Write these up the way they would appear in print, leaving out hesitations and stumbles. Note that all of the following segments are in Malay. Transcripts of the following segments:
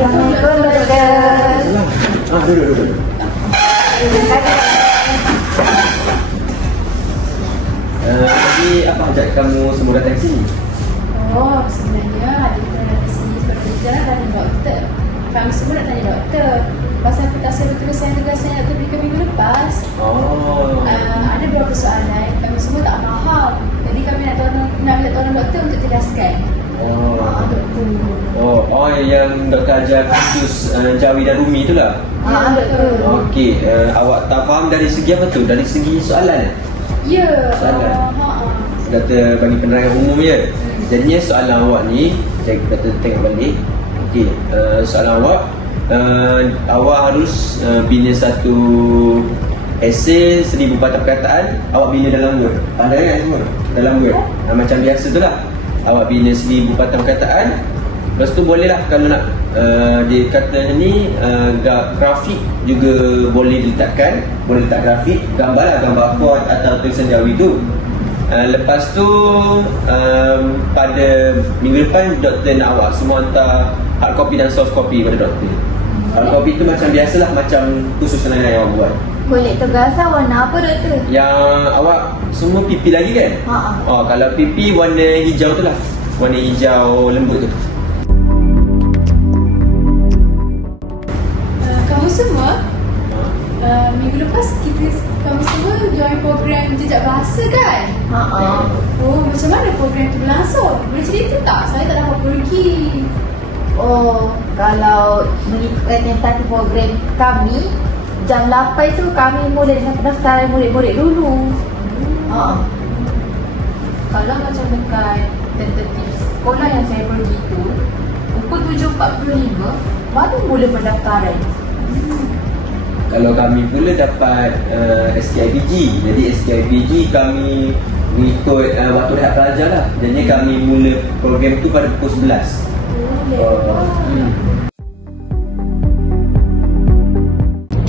Assalamualaikum doktor. Duduk. Jadi apa hajat kamu semua datang sini? Oh, sebenarnya adik kita datang sini sebab kita nak tanya doktor. Kami semua nak tanya doktor pasal petasa tulisan tugas saya doktor berikan minggu lepas. Ada beberapa soalan kami semua tak faham. Jadi kami nak minta tolong doktor untuk jelaskan. Yang doktor ajar khusus Jawi dan Rumi tu lah. Betul. Okey, awak tak faham dari segi apa tu? Dari segi soalan? Ya. Doktor bagi penerangan umum je. Jadinya soalan awak ni, doktor tengok balik. Okey, soalan awak harus bina satu esei 1000 patah perkataan. Awak bina dalam Word. Pandai kan semua? Dalam Word. Macam biasa tu lah. Awak bina 1000 patah perkataan. Lepas tu boleh lah kalau nak dia kata ni grafik juga boleh diletakkan. Boleh letak grafik, gambar lah, gambar quote atau tulisan Jawi tu. Lepas tu pada minggu depan doktor nak awak semua hantar hard copy dan soft copy pada doktor. Hard copy tu macam biasalah, macam khusus lain yang awak buat. Boleh tugasan warna apa doktor? Yang awak semua pipi lagi kan? Kalau pipi warna hijau tu lah. Warna hijau lembut tu. Kamu semua minggu lepas kami semua join program jejak bahasa kan? Macam mana program tu berlangsung? Boleh cerita tak? Saya tak dapat pergi. Kalau mengikutkan tentang program kami, jam 8 tu kami mula dengan pendaftaran murid-murid dulu. Kalau macam dekat tentatif sekolah yang saya pergi tu, pukul 7.45 baru mula pendaftaran. Kalau kami pula dapat SKIPG. Jadi SKIPG kami mengikut waktu rehat pelajar lah. Jadi kami mula program tu pada pukul 11.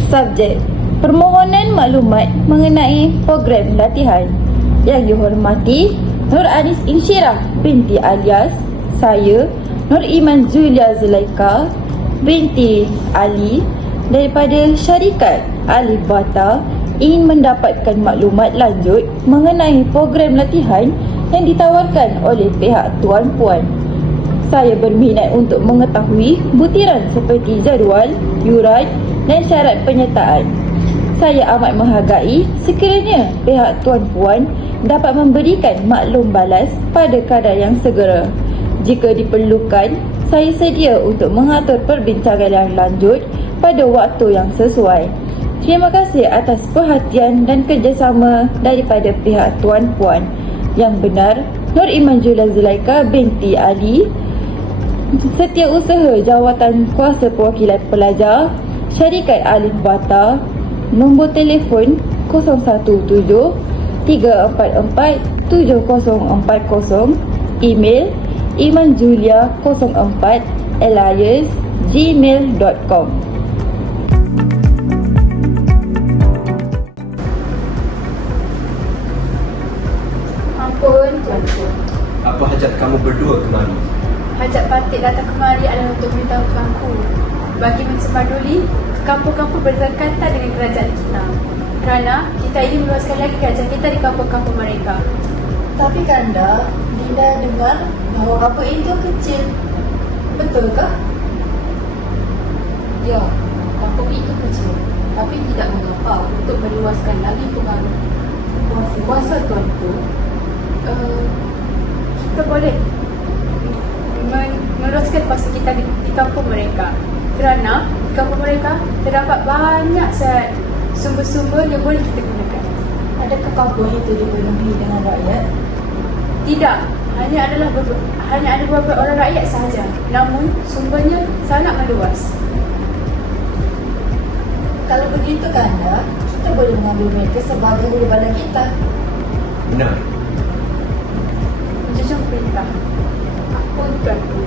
Subjek permohonan maklumat mengenai program latihan. Yang dihormati Nur Anis Insyirah binti alias saya Nur Iman Julia Zulaika binti Ali daripada syarikat Alif Bata ingin mendapatkan maklumat lanjut mengenai program latihan yang ditawarkan oleh pihak Tuan Puan. Saya berminat untuk mengetahui butiran seperti jadual, yuran dan syarat penyertaan. Saya amat menghargai sekiranya pihak Tuan Puan dapat memberikan maklum balas pada kadar yang segera. Jika diperlukan, saya sedia untuk mengatur perbincangan yang lanjut pada waktu yang sesuai. Terima kasih atas perhatian dan kerjasama daripada pihak Tuan Puan. Yang benar, Nur Iman Julia Zulaika binti Ali, Setiausaha Jawatan Kuasa Perwakilan Pelajar, Syarikat Alif Bata, nombor telefon 017-344-7040, email imanjulia04@gmail.com. Ampun, Tuan Puan. Apa hajat kamu berdua kemari? Hajat Patik datang kemari adalah untuk memberitahu tuanku bagi mensemaduli ke kampung-kampung berdekatan dengan kerajaan kita, kerana kita ingin meluaskan lagi kerajaan kita di kampung-kampung mereka. Tapi Kanda, Dinda dengar bahawa kampung itu kecil. Betulkah? Ya, kampung itu kecil, tapi tidak mengapa untuk meluaskan lagi pengaruh kuasa tuanku. Kita boleh meneruskan kuasa kita di kampung mereka, kerana di kampung mereka terdapat banyak sumber-sumber yang boleh kita gunakan. Adakah kampung itu dipenuhi dengan rakyat? Tidak, hanya ada beberapa orang rakyat sahaja, namun sumbernya sangat meluas. Kalau begitu Kanda, kita boleh mengambil mereka sebagai huru badan kita. Benar. Menjunjung perintah. Ampun tuanku.